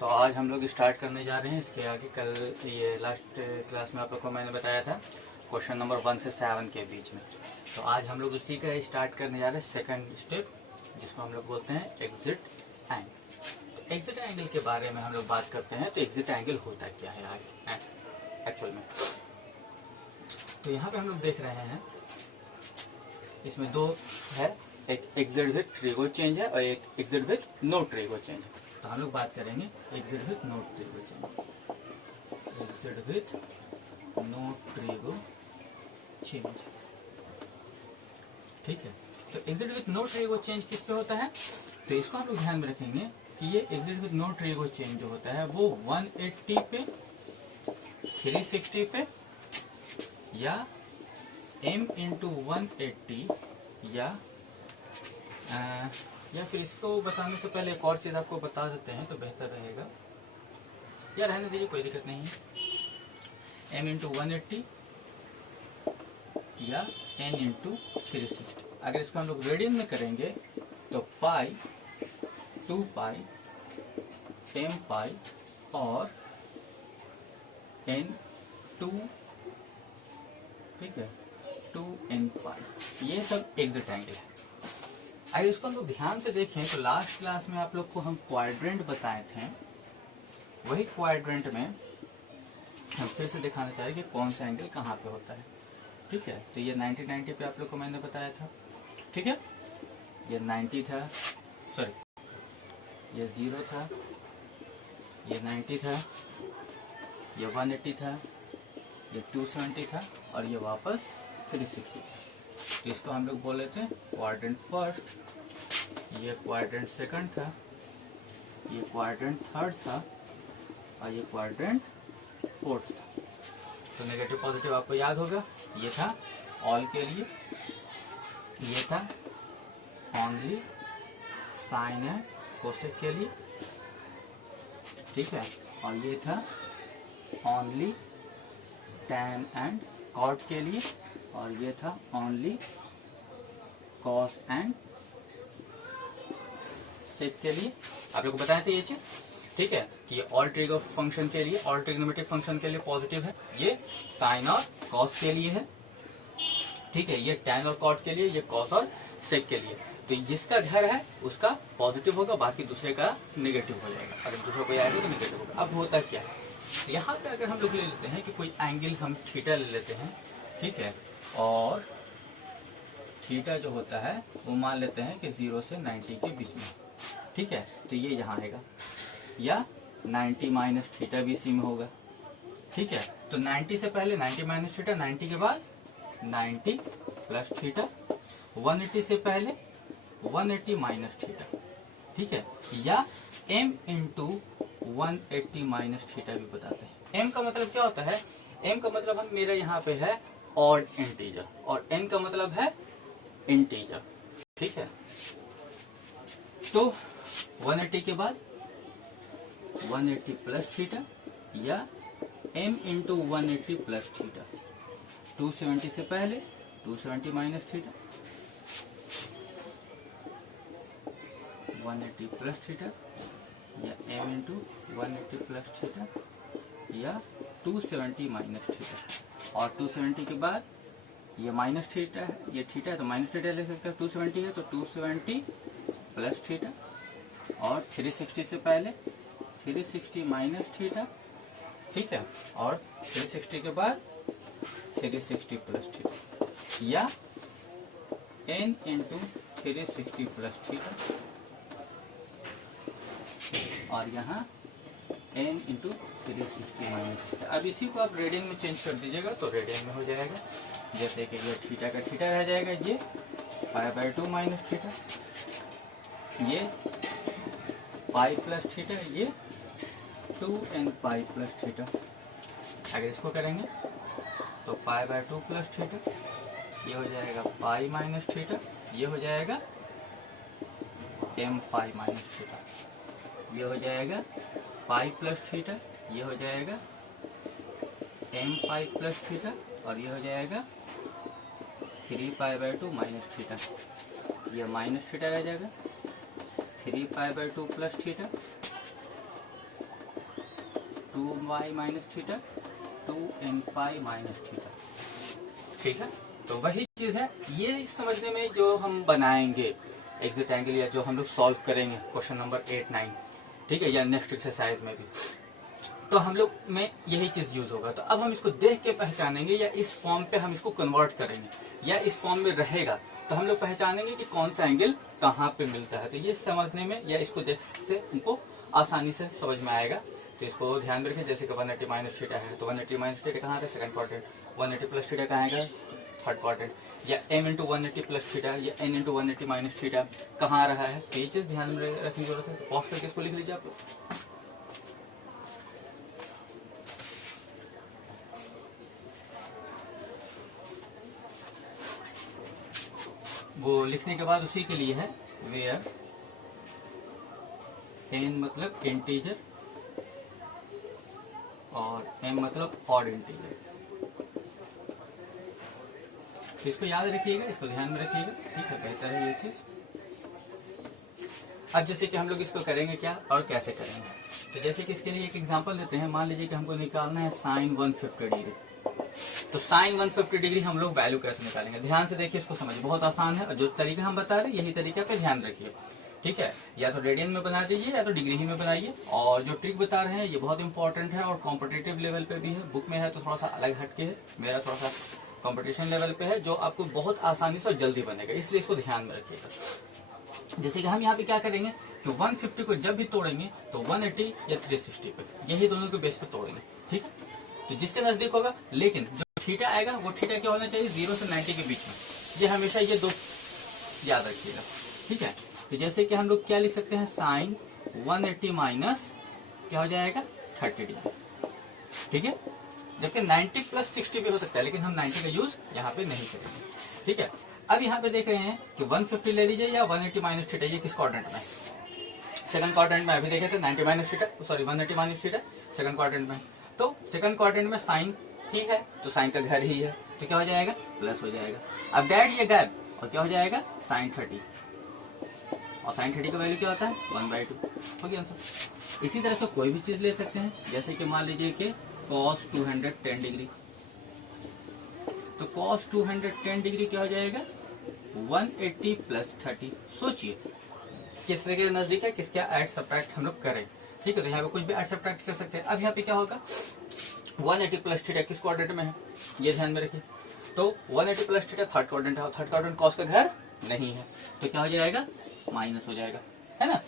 तो आज हम लोग स्टार्ट करने जा रहे हैं इसके आगे। कल ये लास्ट क्लास में आप लोग को मैंने बताया था क्वेश्चन नंबर 1 से 7 के बीच में। तो आज हम लोग उसी का स्टार्ट करने जा रहे हैं सेकंड स्टेप, जिसको हम लोग बोलते हैं एग्जिट एंगल। तो एग्जिट एंगल के बारे में हम लोग बात करते हैं। तो एग्जिट एंगल होता क्या है आगे एक्चुअल में। तो यहाँ पे हम लोग देख रहे हैं इसमें दो है, एक एग्जिट विथ ट्रिगो चेंज है और एक exit with no trigo change है। तो हम लोग बात करेंगे exit with no trigo change, exit with no trigo change. ठीक है, तो exit with no trigo change किस पे होता है? तो इसको हम लोग ध्यान में रखेंगे कि ये exit with no trigo change जो होता है वो 180 पे, 360 पे या m इंटू 180 या फिर इसको बताने से पहले एक और चीज़ आपको बता देते हैं तो बेहतर रहेगा। या रहने दीजिए, कोई दिक्कत नहीं है। m इंटू 180 या n इंटू 360। अगर इसको हम लोग रेडियन में करेंगे तो पाई, 2 पाई, m पाई और n 2, ठीक है, 2n पाई, ये सब एग्जिट एंगल है। अगर इसको हम लोग ध्यान से देखें तो लास्ट क्लास में आप लोग को हम क्वाड्रेंट बताए थे। वही क्वाड्रेंट में हम फिर से दिखाना चाहें कि कौन सा एंगल कहाँ पे होता है। ठीक है, तो ये 90 पे आप लोग को मैंने बताया था। ठीक है, ये 90 था, सॉरी ये 0 था, ये 90 था, ये 180 था, ये 270 था और ये वापस 360 था। तो इसको हम लोग बोले थे क्वाड्रेंट फर्स्ट, ये क्वाड्रेंट सेकंड था, ये क्वाड्रेंट थर्ड था और ये क्वाड्रेंट फोर्थ था। तो नेगेटिव पॉजिटिव आपको याद होगा, ये था ऑल के लिए, ये था ओनली, साइन एंड कोसेक के लिए, ठीक है, और ये था ओनली, टैन एंड कॉट के लिए, और ये था ओनली कॉस एंड सेक के लिए। आप लोग को बताए थे ये चीज। ठीक है, कि ये ऑल ट्रिगो फंक्शन के लिए, ऑल ट्रिग्नोमेट्रिक फंक्शन के लिए पॉजिटिव है, ये साइन और कॉस के लिए है। ठीक है, ये टैन और कॉट के लिए, ये कॉस और सेक के लिए। तो जिसका घर है उसका पॉजिटिव होगा, बाकी दूसरे का नेगेटिव हो जाएगा। अगर दूसरा कोई आएगा तो नेगेटिव होगा। अब होता क्या है, यहाँ पे अगर हम लोग ले लेते हैं कि कोई एंगल हम थीटा ले लेते हैं, ठीक है, और थीटा जो होता है वो मान लेते हैं कि 0 से 90 के बीच में। ठीक है, तो ये यहाँ आएगा, या 90 माइनस थीटा भी इसी में होगा। ठीक है, तो 90 से पहले 90 माइनस थीटा, 90 के बाद 90 प्लस थीटा, 180 से पहले 180 माइनस थीटा। ठीक है, या m इंटू 180 माइनस थीटा भी बताते हैं। m का मतलब क्या होता है? m का मतलब हम मेरा यहाँ पे है ऑड इंटीजर, और n का मतलब है इंटीजर। ठीक है, तो 180 के बाद 180 प्लस थीटा या m इंटू 180 प्लस थीटा, 270 से पहले 270 माइनस थीटा, 180 प्लस थीटा या m इंटू 180 प्लस थीटा या 270 माइनस थीटा। और 270 के बाद ये माइनस थीटा है, ये थीटा है तो माइनस थीटा ले सकते हैं। 270 है तो 270 प्लस थीटा, और 360 से पहले 360 माइनस थीटा। ठीक है, और 360 के बाद 360 प्लस थीटा या n इंटू 360 प्लस थीटा, और यहाँ n इंटू 360 माइनस थीटा। अब इसी को आप रेडियन में चेंज कर दीजिएगा तो रेडियन में हो जाएगा। जैसे कि ये थीटा का थीटा रह जाएगा, ये पाई/2 माइनस थीटा, ये पाई प्लस थीटा, ये 2n पाई प्लस थीटा। अगर इसको करेंगे तो पाई/2 प्लस थीटा, ये हो जाएगा पाई माइनस थीटा, ये हो जाएगा m पाई माइनस थीटा, ये हो जाएगा पाई प्लस थीटा, ये हो जाएगा m पाई प्लस थीटा, और ये हो जाएगा 3π/2 माइनस थीटा। ये माइनस थीटा रह जाएगा, 3π/2 plus theta 2y minus theta 2n pi minus theta. ठीक है, तो वही चीज है ये समझने में जो हम बनाएंगे एग्जैक्ट एंगल या जो हम लोग सॉल्व करेंगे क्वेश्चन नंबर 8, 9, ठीक है, या नेक्स्ट एक्सरसाइज में भी, तो हम लोग में यही चीज यूज होगा। तो अब हम इसको देख के पहचानेंगे या इस फॉर्म पे हम इसको कन्वर्ट करेंगे या इस फॉर्म में रहेगा तो हम लोग पहचानेंगे कि कौन सा एंगल कहाँ पे मिलता है। तो ये समझने में या इसको देख से हमको आसानी से समझ में आएगा। तो इसको ध्यान में रखें, जैसे कि 180 माइनस थीटा है तो 180 माइनस थीटा कहाँ है, सेकंड क्वाड्रेंट। 180 प्लस थीटा कहाँ है, थर्ड क्वाड्रेंट। या m इंटू 180 प्लस थीटा या n इंटू 180 माइनस थीटा कहाँ आ रहा है, तो ये चीज ध्यान में रखने की जरूरत है। तो पॉज करके इसको लिख लीजिए आप लोग। वो लिखने के बाद उसी के लिए है वेयर n मतलब इंटीजर और m मतलब ऑड इंटीजर। तो इसको याद रखिएगा, इसको ध्यान में रखिएगा, ठीक है, बेहतर है ये चीज। अब जैसे कि हम लोग इसको करेंगे क्या और कैसे करेंगे, तो जैसे कि इसके लिए एक एग्जांपल देते हैं। मान लीजिए कि हमको निकालना है साइन 150 डिग्री। तो साइन 150 डिग्री हम लोग वैल्यू कैसे निकालेंगे, ध्यान से देखिए, इसको समझिए, बहुत आसान है। और जो तरीका हम बता रहे हैं यही तरीका पे ध्यान रखिए, ठीक है। या तो रेडियन में बना दीजिए या तो डिग्री ही में बनाइए। और जो ट्रिक बता रहे हैं ये बहुत इंपॉर्टेंट है और कॉम्पिटिटिव लेवल पे भी है। बुक में है तो थोड़ा सा अलग हटके है, मेरा थोड़ा सा कॉम्पिटिशन लेवल पे है, जो आपको बहुत आसानी से और जल्दी बनेगा, इसलिए इसको ध्यान में रखिएगा। जैसे कि हम यहाँ पे क्या करेंगे कि 150 को जब भी तोड़ेंगे तो 180 या 360 पे, यही दोनों के बेस पे तोड़ेंगे, ठीक है। तो जिसके नजदीक होगा, लेकिन जो थीटा आएगा वो थीटा क्या होना चाहिए, 0 से 90 के बीच में। ये हमेशा ये दो याद रखिएगा, ठीक है। तो जैसे कि हम लोग क्या लिख सकते हैं, साइन 180 माइनस क्या हो जाएगा 30 डिग्री, ठीक है। जबकि 90 प्लस 60 भी हो सकता है, लेकिन हम 90 का यूज यहाँ पे नहीं करेंगे, ठीक है। अब यहाँ पे देख रहे हैं कि 150 ले लीजिए या 180 माइनस थीटा, ये किस क्वाड्रेंट में, सेकंड क्वाड्रेंट में। अभी देखे थे 90 minus theta, sorry 180 minus theta second quadrant में। तो सेकंड क्वाड्रेंट में साइन ही है तो साइन का घर ही है, तो क्या हो जाएगा, प्लस हो जाएगा। अब डैड ये गैप और क्या हो जाएगा, साइन 30, और साइन 30 का वैल्यू क्या होता है 1/2, हो गया आंसर। इसी तरह से कोई भी चीज ले सकते हैं, जैसे कि मान लीजिए कि cos 210 डिग्री, तो cos 210 डिग्री क्या हो जाएगा 180 प्लस 30। सोचिए किस तरह के नजदीक है, किसका ऐड सब्ट्रैक्ट हम लोग करें, ठीक है। तो यहाँ पे कुछ भी ऐड सब्ट्रैक्ट कर सकते हैं। अब यहाँ पे क्या होगा, 180 प्लस थीटा किस क्वाड्रेंट में है, ये ध्यान में रखिए। तो 180 प्लस थीटा थर्ड क्वाड्रेंट है और थर्ड क्वाड्रेंट कॉस का घर नहीं है, तो क्या हो जाएगा, माइनस हो जाएगा, है ना।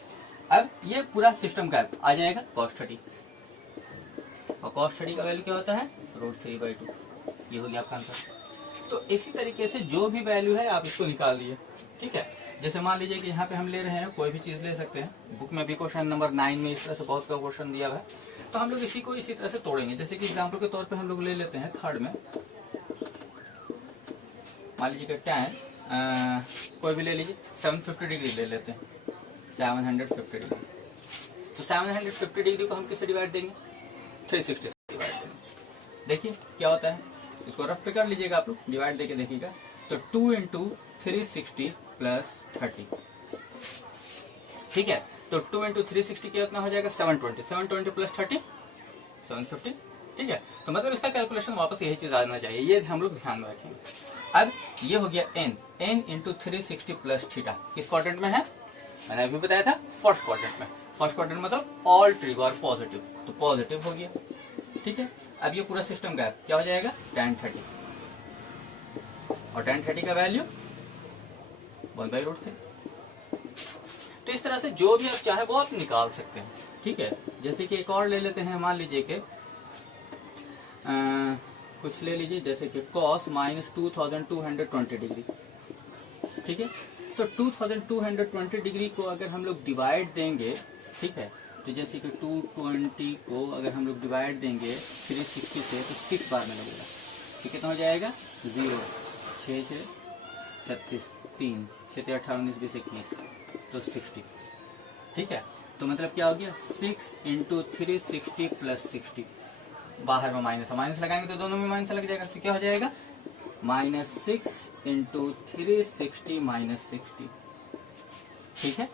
अब ये पूरा सिस्टम गैप आ जाएगा cos 30, और cos 30 का वैल्यू क्या होता है √3/2, ये हो गया आपका आंसर। तो इसी तरीके से जो भी वैल्यू है आप इसको निकाल लिए, ठीक है। जैसे मान लीजिए कि यहाँ पे हम ले रहे हैं, कोई भी चीज ले सकते हैं। बुक में भी क्वेश्चन नंबर 9 में इस तरह से बहुत का क्वेश्चन दिया हुआ है, तो हम लोग इसी को इसी तरह से तोड़ेंगे। जैसे कि एग्जाम्पल के तौर पे हम लोग ले लेते हैं थर्ड में, मान लीजिए कि tan कोई भी ले लीजिए 750 डिग्री ले लेते हैं, 750 डिग्री। तो 750 डिग्री को हम किससे डिवाइड देंगे, 360 से डिवाइड देंगे। देखिए क्या होता है, इसको रफ पे कर लीजिएगा आप लोग, डिवाइड देके देखिएगा। तो 2 इंटू 360 प्लस 30, ठीक है। तो 2 इंटू 360 कितना हो जाएगा 720, 720 प्लस 30 750, ठीक है। तो मतलब इसका कैलकुलेशन वापस यही चीज आना चाहिए, ये हम लोग ध्यान में रखेंगे। अब ये हो गया n इंटू 360 प्लस थीटा किस क्वाड्रेंट में है, मैंने अभी बताया था फर्स्ट क्वाड्रेंट में। फर्स्ट क्वाड्रेंट मतलब ऑल ट्रिगर पॉजिटिव, तो पॉजिटिव हो गया, ठीक है। अब ये पूरा सिस्टम गैप क्या हो जाएगा tan 30, और tan 30 का वैल्यू 1/√3। तो इस तरह से जो भी आप चाहे वो आप निकाल सकते हैं, ठीक है। जैसे कि एक और ले लेते हैं, मान लीजिए कि कुछ ले लीजिए, जैसे कि cos माइनस 2220 डिग्री, ठीक है। तो 2220 डिग्री को अगर हम लोग डिवाइड देंगे, ठीक है, तो जैसे कि 220 को अगर हम लोग डिवाइड देंगे 360 से तो 6 बार में लगेगा, तो कितना हो जाएगा 0, 6 6 36 3 6 18 19 20 21, तो 60, ठीक है। तो मतलब क्या हो गया 6 इंटू 360 प्लस 60, बाहर में माइनस लगाएंगे तो दोनों में माइनस लग जाएगा, तो क्या हो जाएगा -6 इंटू 360 माइनस 60, ठीक है,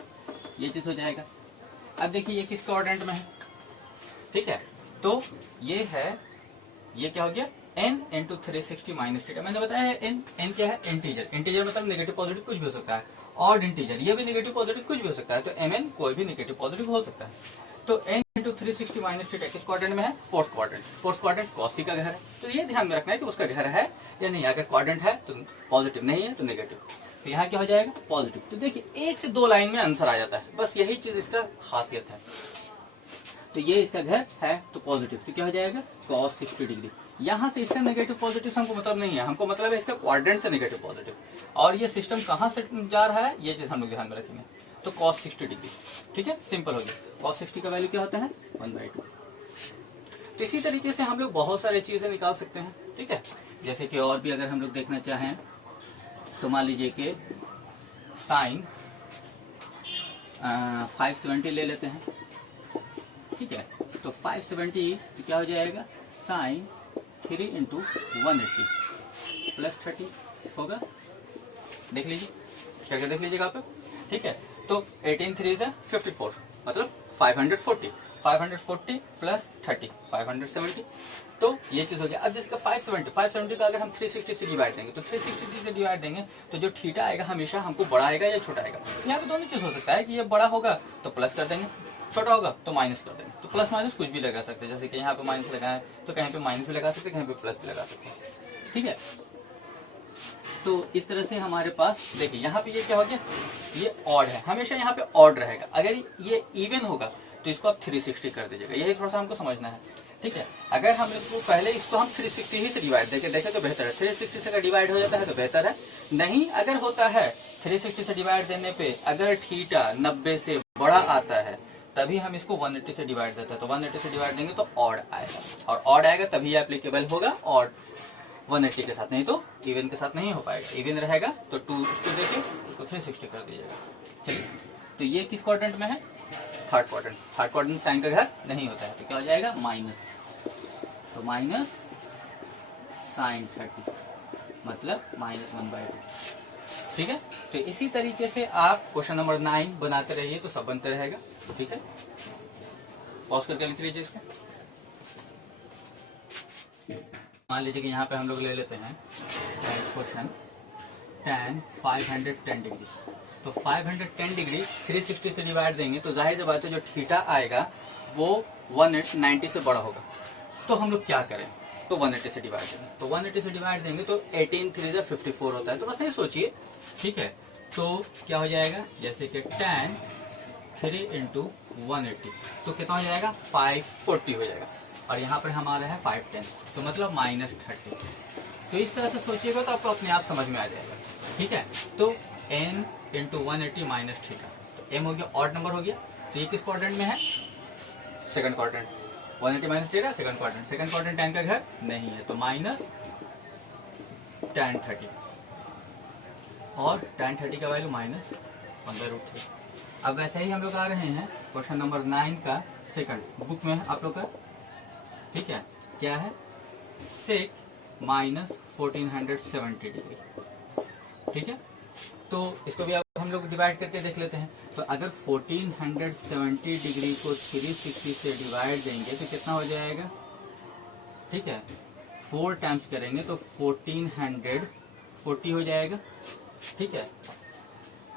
ये चीज हो जाएगा। अब देखिए ये किस क्वाड्रेंट में है, ठीक है। तो ये है, ये क्या हो गया n इंटू 360 माइनस थीटा। मैंने बताया है n क्या है, इंटीजर। इंटीजर मतलब नेगेटिव पॉजिटिव कुछ भी हो सकता है। ऑड इंटीजर ये भी नेगेटिव पॉजिटिव कुछ भी हो सकता है, तो mn कोई भी नेगेटिव पॉजिटिव हो सकता है। तो n इंटू 360 माइनस थीटा किस क्वाड्रेंट में है, fourth quadrant. Fourth quadrant cos सी का घर है, तो ये ध्यान में रखना है कि उसका घर है या नहीं। अगर क्वाड्रेंट है तो पॉजिटिव, नहीं है तो नेगेटिव। तो यहाँ क्या हो जाएगा, पॉजिटिव। तो देखिए 1 से 2 लाइन में आंसर आ जाता है, बस यही चीज इसका खासियत है। तो ये इसका घर है तो पॉजिटिव, तो क्या हो जाएगा cos 60 डिग्री। यहाँ से इसका नेगेटिव पॉजिटिव से हमको मतलब नहीं है, हमको मतलब है इसका क्वाड्रेंट से नेगेटिव पॉजिटिव। और ये सिस्टम कहाँ से जा रहा है, ये चीज हम लोग ध्यान में रखेंगे। तो cos 60 डिग्री, ठीक है, सिंपल हो गया। cos 60 का वैल्यू क्या होता है 1/2। तो इसी तरीके से हम लोग बहुत सारी चीजें निकाल सकते हैं, ठीक है। जैसे कि और भी अगर हम लोग देखना चाहें तो मान लीजिए कि साइन 570 ले लेते हैं, ठीक है। तो 570 क्या हो जाएगा, साइन 3 इंटू 180 प्लस 30 होगा। देख लीजिए, क्या क्या देख लीजिएगा आप लोग, ठीक है। तो 18 3 से 54 मतलब 540 प्लस 30 570। तो ये चीज हो गया। अब जिसका 570 का अगर हम 360 से डिवाइड देंगे, तो 360 से डिवाइड देंगे तो जो थीटा आएगा हमेशा हमको बड़ा आएगा या छोटा आएगा। तो यहाँ पे दोनों चीज हो सकता है कि ये बड़ा होगा तो प्लस कर देंगे, छोटा होगा तो माइनस कर देंगे। तो प्लस माइनस कुछ भी लगा सकते हैं, जैसे कि यहाँ पे माइनस लगाए तो कहीं पे माइनस भी लगा सकते हैं, कहीं पे प्लस भी लगा सकते हैं, ठीक है। तो इस तरह से हमारे पास देखिए यहाँ पे ये क्या हो गया, ये ऑड है, हमेशा यहाँ पे ऑड रहेगा। अगर ये इवन होगा तो इसको आप 360 कर दीजिएगा, यही थोड़ा सा हमको समझना है, ठीक है। अगर हम इसको पहले इसको हम 360 ही से डिवाइड देखे तो बेहतर है। 360 से अगर डिवाइड हो जाता है तो बेहतर है, नहीं अगर होता है 360 से डिवाइड देने पे अगर थीटा 90 से बड़ा आता है तभी हम इसको 180 से डिवाइड देते हैं। तो 180 से डिवाइड देंगे तो ऑड आएगा, और ऑड आएगा तभी एप्लीकेबल होगा ऑड 180 के साथ, नहीं तो इवन के साथ नहीं हो पाएगा। इवन रहेगा तो 2 उसको देके उसको 360 कर दीजिएगा। चलिए, तो ये किस क्वाड्रेंट में है, third quadrant. Third quadrant sine का घर नहीं होता है, तो क्या हो जाएगा माइनस, तो माइनस साइन 30 मतलब -1/2, ठीक है। तो इसी तरीके से आप क्वेश्चन नंबर 9 बनाते रहिए तो सब बनते रहेगा, ठीक है। पॉज करके लिख लीजिए इसको। मान लीजिए कि यहाँ पे हम लोग ले लेते हैं क्वेश्चन tan 510 डिग्री। तो 510 डिग्री 360 से डिवाइड देंगे तो जाहिर सी बात है जो थीटा आएगा वो 190 से बड़ा होगा। तो हम लोग क्या करें, तो 180 से डिवाइड देंगे। तो 180 से डिवाइड देंगे तो 18 3 से 54 होता है। तो बस ये सोचिए, ठीक है। तो क्या हो जाएगा, जैसे कि tan 3 इंटू 180 तो कितना हो जाएगा 540 हो जाएगा, और यहाँ पर हमारा है 510 तो मतलब -30। तो इस तरह से सोचिएगा तो आपको अपने आप समझ में आ जाएगा, ठीक है। तो n इंटू 180 माइनस थीटा, तो m हो गया ऑड नंबर हो गया। तो ये किस क्वाड्रेंट में है, second quadrant. 180 minus theta second quadrant, second quadrant tan का घर नहीं है तो माइनस tan 30, और tan 30 का वैल्यू -1/√3। अब वैसे ही हम लोग आ रहे हैं क्वेश्चन नंबर 9 का सेकंड बुक में आप लोग का, ठीक है। क्या है, सेक -1470 डिग्री, ठीक है। तो इसको भी अब हम लोग डिवाइड करके देख लेते हैं। तो अगर 1470 डिग्री को 360 से डिवाइड देंगे तो कितना हो जाएगा, ठीक है। 4 टाइम्स करेंगे तो 1440 हो जाएगा, ठीक है।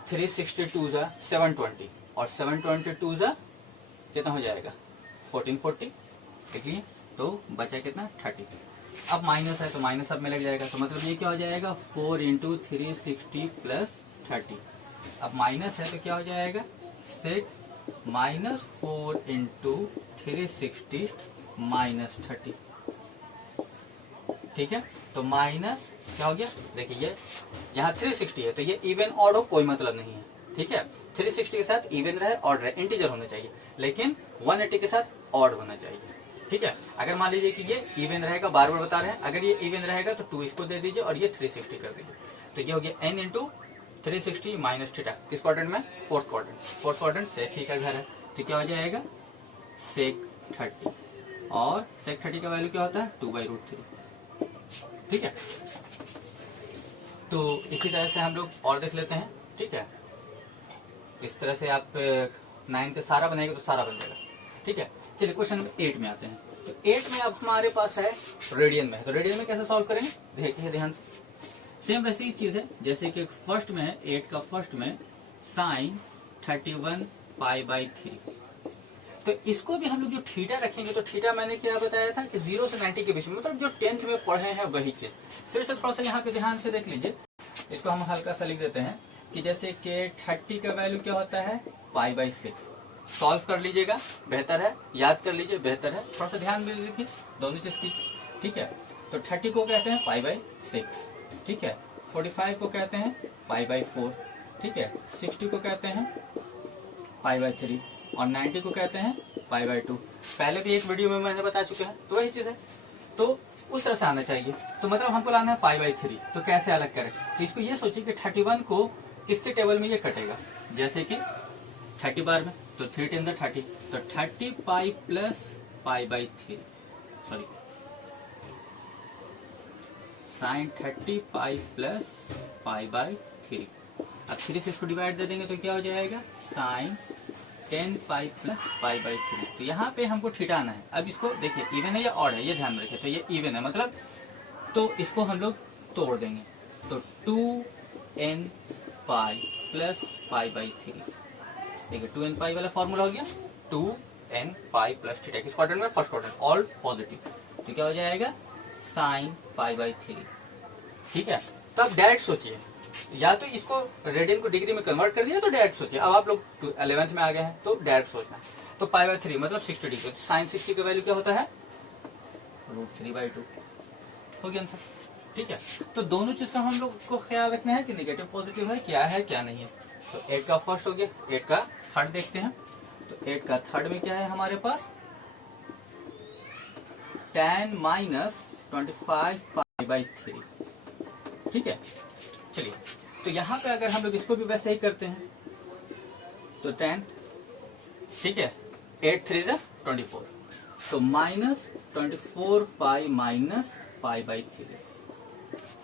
362 जा 720 और 722 जा कितना हो जाएगा 1440, देखिए। तो बचा कितना 30। अब माइनस है तो माइनस सब में लग जाएगा, तो मतलब ये क्या हो जाएगा 4 इंटू 360 प्लस 30। अब माइनस है तो क्या हो जाएगा सेक -4 इंटू 360 माइनस 30, ठीक है। तो माइनस क्या हो गया, देखिए ये यहाँ 360 है तो ये इवन ऑड हो कोई मतलब नहीं है, ठीक है। 360 के साथ इवन रहे ऑड रहे, इंटीजर होना चाहिए, लेकिन 180 के साथ ऑड होना चाहिए, ठीक है। अगर मान लीजिए कि ये इवन रहेगा, बार बार बता रहे हैं, अगर ये इवन रहेगा तो 2 इसको दे दीजिए और ये 360 कर दीजिए। तो ये हो गया n इंटू 360 माइनस थीटा, किस क्वाड्रेंट में, फोर्थ क्वाड्रेंट। फोर्थ क्वाड्रेंट सेक ही का घर है, तो क्या हो जाएगा सेक 30, और सेक 30 का वैल्यू क्या होता है 2/√3, ठीक है। तो इसी तरह से हम लोग और देख लेते हैं, ठीक है। इस तरह से आप 9 का सारा बनाएंगे तो सारा बन जाएगा, ठीक है। चलिए क्वेश्चन नंबर 8 में आते हैं। तो 8 में अब हमारे पास है रेडियन में है, तो रेडियन में कैसे सॉल्व करेंगे देखिए ध्यान से। सेम वैसे ही चीज है जैसे कि फर्स्ट में है 8 का फर्स्ट में साइन 31 पाई बाई 3, तो इसको भी हम लोग जो थीटा रखेंगे तो थीटा मैंने क्या बताया था कि 0 से 90 के बीच में, मतलब जो 10th में पढ़े हैं वही चीज। फिर से थोड़ा सा यहाँ पे ध्यान से देख लीजिए, इसको हम हल्का सा लिख देते हैं कि जैसे कि 30 का वैल्यू क्या होता है पाई बाई 6। सॉल्व कर लीजिएगा बेहतर है, याद कर लीजिए बेहतर है, थोड़ा सा ध्यान में लिखिए दोनों चीज की, ठीक है। तो 30 को कहते हैं पाई बाई 6, ठीक है। 45 को कहते हैं पाई बाई 4, ठीक है। 60 को कहते हैं पाई बाई 3 और 90 को कहते हैं पाई बाई 2। पहले भी एक वीडियो में मैंने बता चुके हैं, तो वही चीज है। तो उस तरह से आना चाहिए, तो मतलब हमको लाना है पाई बाई 3, तो कैसे अलग करें, तो इसको ये सोचिए कि 31 को किसके टेबल में ये कटेगा, जैसे कि 30 बार में, तो 3 10 30, तो 30 पाई plus pi by 3, sorry sine 30 pi plus pi by 3। अब 3 से इसको डिवाइड दे देंगे तो क्या हो जाएगा sine 10 pi plus pi by 3। तो यहाँ पे हमको थीटा आना है। अब इसको देखिए इवन है या ऑड है, ये ध्यान में रखिए, तो ये इवन है मतलब, तो इसको हम लोग तोड़ देंगे, तो 2n pi plus pi by 3, देखिए 2n पाई वाला फॉर्मूला हो गया 2n पाई प्लस थीटा, किस क्वाड्रेंट में फर्स्ट क्वाड्रेंट, ऑल पॉजिटिव, तो क्या हो जाएगा साइन पाई बाई 3, ठीक है। तब डायरेक्ट सोचिए, या तो इसको रेडियन को डिग्री में कन्वर्ट कर दिया तो डायरेक्ट सोचिए, अब आप लोग 11th में आ गए हैं तो डायरेक्ट सोचना है, तो पाई बाई 3 मतलब 60 डिग्री, तो साइन 60 का वैल्यू क्या होता है √3/2, हो गया आंसर, ठीक है। तो दोनों चीज का हम लोग को ख्याल रखना है कि नेगेटिव पॉजिटिव है क्या नहीं है। तो 8 का फर्स्ट हो गया, 8 का थर्ड देखते हैं, तो 8 का थर्ड में क्या है हमारे पास tan माइनस 25 पाई बाई 3, ठीक है। चलिए, तो यहाँ पे अगर हम लोग इसको भी वैसे ही करते हैं तो tan, ठीक है, 8 3 जा 24, तो minus 24 pi minus pi by 3,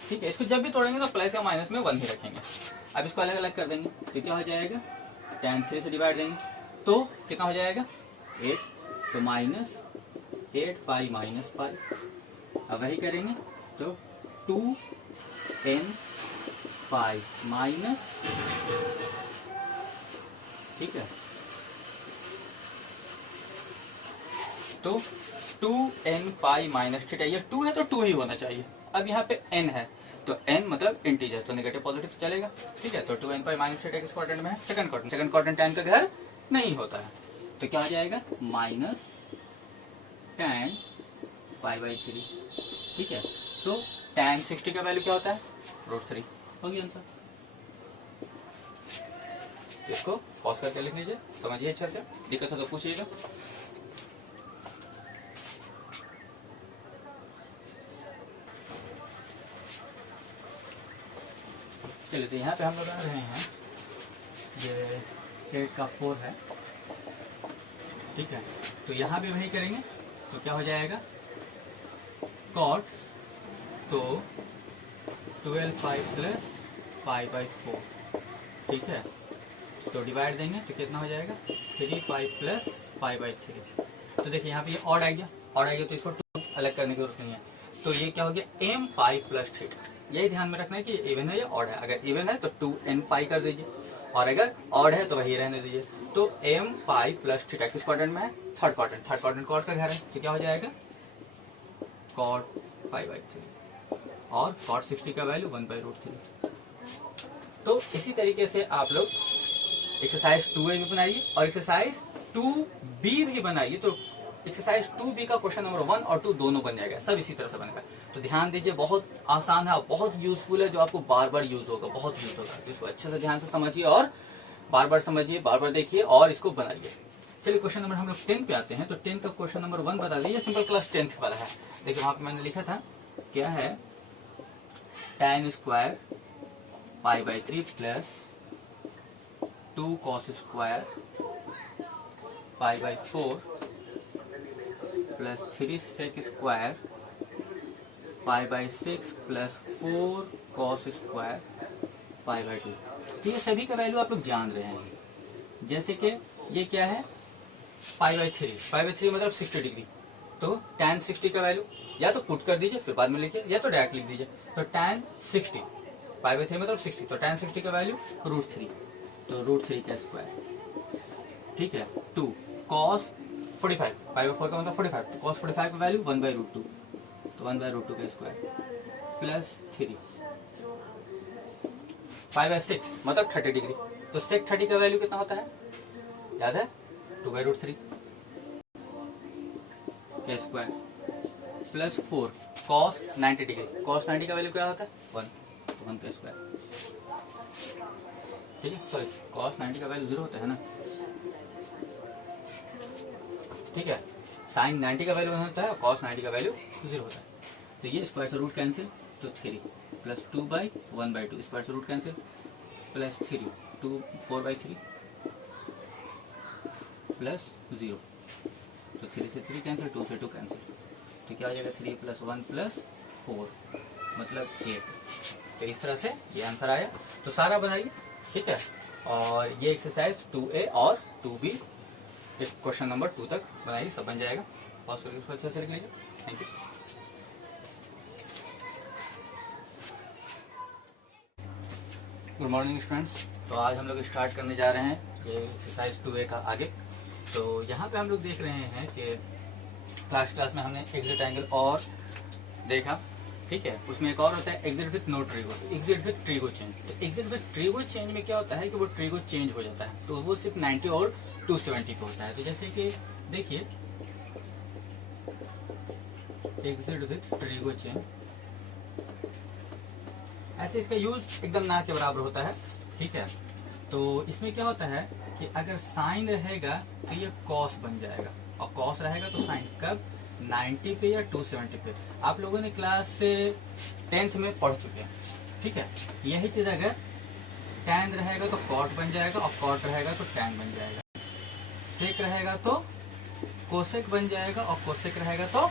ठीक है। इसको जब भी तोड़ेंगे तो प्लस या माइनस में 1 ही रखेंगे। अब इसको अलग अलग कर देंगे तो क्या हो जाएगा tan 3 से डिवाइड देंगे तो कितना हो जाएगा 8, तो माइनस 8 पाई माइनस पाई, अब वही करेंगे तो 2n पाई माइनस, ठीक है, तो 2n पाई माइनस थीटा, ये 2 है तो 2 ही होना चाहिए। अब यहाँ पे n है तो n मतलब इंटीजर, तो नेगेटिव पॉजिटिव चलेगा, ठीक है। तो 2n पाई माइनस थीटा किस क्वाड्रेंट में है सेकंड क्वाड्रेंट tan का घर नहीं होता है, तो क्या हो जाएगा माइनस tan पाई बाई 3, ठीक है। तो tan 60 का वैल्यू क्या होता है √3, हो गया आंसर। इसको पॉज करके लिख लीजिए, समझिए अच्छे से, दिक्कत हो तो पूछिएगा। चलिए, तो यहाँ पे हम लोग आ रहे हैं, ये 8 का 4 है, ठीक है। तो यहाँ भी वही करेंगे तो क्या हो जाएगा cot, तो 12 पाई प्लस पाई बाई 4, ठीक है। तो डिवाइड देंगे तो कितना हो जाएगा 3 पाई प्लस पाई बाई 3। तो देखिए यहाँ पे ये ऑड आ गया, तो इसको 2 अलग करने की जरूरत नहीं है, तो ये क्या हो गया m पाई प्लस थीटा। यही ध्यान में रखना है कि इवन है या ऑड है, अगर इवन है तो 2n पाई कर दीजिए और अगर ऑड है तो वही रहने दीजिए। तो m पाई प्लस थीटा किस क्वाड्रेंट में है थर्ड क्वाड्रेंट कॉट का घर है, तो क्या हो जाएगा cot पाई बाई 3 और cot 60 का वैल्यू 1/√3। तो इसी तरीके से आप लोग एक्सरसाइज 2A भी बनाइए और एक्सरसाइज 2B भी बनाइए, तो एक्सरसाइज 2B का क्वेश्चन नंबर 1 और 2 दोनों बन जाएगा, सब इसी तरह से बनेगा। तो ध्यान दीजिए, बहुत आसान है और बहुत यूजफुल है, जो आपको बार बार यूज होगा, बहुत यूज होगा। तो इसको अच्छे से ध्यान से समझिए और बार बार समझिए, बार बार देखिए और इसको बनाइए। चलिए, क्वेश्चन नंबर हम लोग 10 पे आते हैं। तो 10 का क्वेश्चन नंबर 1 बता दीजिए, सिंपल क्लास 10th वाला है। देखिए वहां पे मैंने लिखा था क्या है tan square pi by 3 plus 2 cos square pi by 4 plus 3 sec square pi by 6 plus 4 cos square pi by 2। तो ये सभी का वैल्यू आप लोग जान रहे हैं, जैसे कि ये क्या है पाई बाई 3 मतलब 60 डिग्री, तो tan 60 का वैल्यू या तो पुट कर दीजिए फिर बाद में लिखिए, या तो डायरेक्ट लिख दीजिए। तो tan 60 पाई बाई 3 मतलब 60, तो tan 60 का वैल्यू √3, तो √3 का स्क्वायर, ठीक है। 2 cos 45 पाई बाई 4 का मतलब 45, तो cos 45 का वैल्यू 1/√2, तो 1/√2 का स्क्वायर प्लस 3 पाई बाई 6 मतलब 30 डिग्री, तो sec 30 का वैल्यू कितना होता है, याद है 2/√3 का square plus 4 cos 90 degree, cos 90 का वैल्यू क्या होता है 1, तो 1 का स्क्वायर, ठीक है। सॉरी cos 90 का वैल्यू 0 होता है ना, ठीक है। sin 90 का वैल्यू 1 होता है और cos 90 का वैल्यू 0 होता है। तो ये स्क्वायर से रूट कैंसिल, तो 3 प्लस 2/1/2 स्क्वायर से रूट कैंसिल प्लस 3 2 4/3 प्लस 0, तो 3 से 3 कैंसिल, 2 से 2 कैंसिल, तो क्या हो जाएगा 3 + 1 + 4 मतलब 8। तो इस तरह से ये आंसर आया। तो सारा बनाइए, ठीक है। और ये एक्सरसाइज 2A और 2B इस क्वेश्चन नंबर 2 तक बनाइए, सब बन जाएगा। पॉज करके इसको अच्छे से लिख लीजिए। Thank you. Good morning students. तो आज हम लोग स्टार्ट करने जा रहे हैं ये एक्सरसाइज 2A का आगे। तो यहाँ पे हम लोग देख रहे हैं कि क्लास में हमने एग्जिट एंगल और देखा, ठीक है। उसमें एक और होता है exit with no trigo, exit with trigo change. तो एग्जिट विथ ट्रिगो चेंज में क्या होता है कि वो ट्रिगो चेंज हो जाता है, तो वो सिर्फ 90 और 270 पे होता है। तो जैसे कि देखिए एग्जिट विथ ट्रिगो चेंज, ऐसे इसका यूज एकदम ना के बराबर होता है, ठीक है। तो इसमें क्या होता है कि अगर साइन रहेगा तो ये कॉस बन जाएगा, और कॉस रहेगा तो साइन, कब 90 पे या 270 पे। आप लोगों ने क्लास से 10th में पढ़ चुके हैं, ठीक है। यही चीज अगर टैन रहेगा तो कॉट बन जाएगा, और कॉट रहेगा तो टैन बन जाएगा। सेक रहेगा तो कोसेक बन जाएगा, और कोसेक रहेगा तो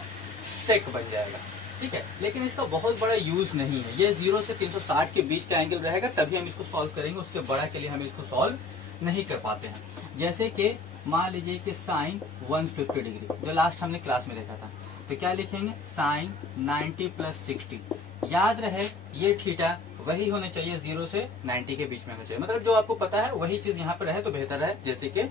सेक बन जाएगा, ठीक है। लेकिन इसका बहुत बड़ा यूज नहीं है। ये 0 से 360 के बीच का एंगल रहेगा तभी हम इसको सॉल्व करेंगे, उससे बड़ा के लिए हम इसको सॉल्व नहीं कर पाते हैं। जैसे कि मान लीजिए कि साइन 150 डिग्री, जो लास्ट हमने क्लास में देखा था, तो क्या लिखेंगे साइन 90 + 60। याद रहे ये थीटा वही होने चाहिए 0 से 90 के बीच में होना चाहिए, मतलब जो आपको पता है वही चीज यहाँ पर रहे तो बेहतर है, जैसे कि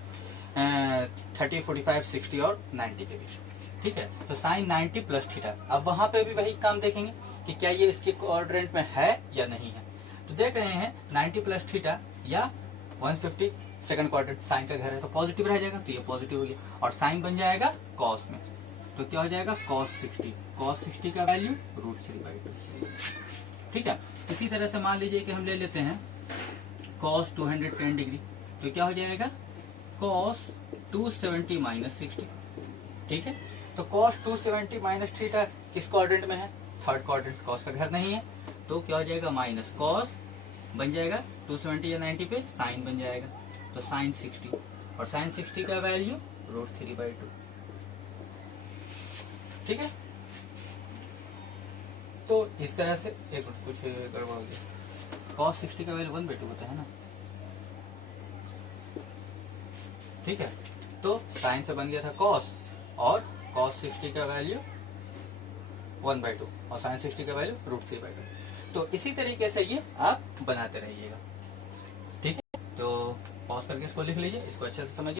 30 45 60 और 90 के बीच, ठीक है। तो साइन 90 + थीटा। अब वहां पे भी वही काम देखेंगे कि क्या ये इसके क्वाड्रेंट में है या नहीं है। तो देख रहे हैं 90 + थीटा या 150 सेकंड क्वाड्रेंट, साइन का घर है तो पॉजिटिव रह जाएगा, तो ये पॉजिटिव हो गया, और साइन बन जाएगा कॉस में, तो क्या हो जाएगा cos 60। cos 60 का वैल्यू √3/2, ठीक है। इसी तरह से मान लीजिए कि हम ले लेते हैं cos 210 डिग्री, तो क्या हो जाएगा cos 270 - 60, ठीक है। तो cos 270 - थीटा किस क्वाड्रेंट में है, थर्ड क्वाड्रेंट, cos का घर नहीं है, तो क्या हो जाएगा माइनस cos बन जाएगा 270 या 90 पे साइन बन जाएगा, तो साइन 60, और साइन 60 का वैल्यू √3/2, ठीक है। तो इस तरह से एक कुछ गड़बड़ हो गया, cos 60 का वैल्यू 1/2 होता है ना, ठीक है। तो साइन से बन गया था cos, और cos 60 का वैल्यू 1/2, और sin 60 का वैल्यू √3/2। तो इसी तरीके से ये आप बनाते रहिएगा, ठीक है। तो पॉज करके इसको लिख लीजिए, इसको अच्छे से समझिए।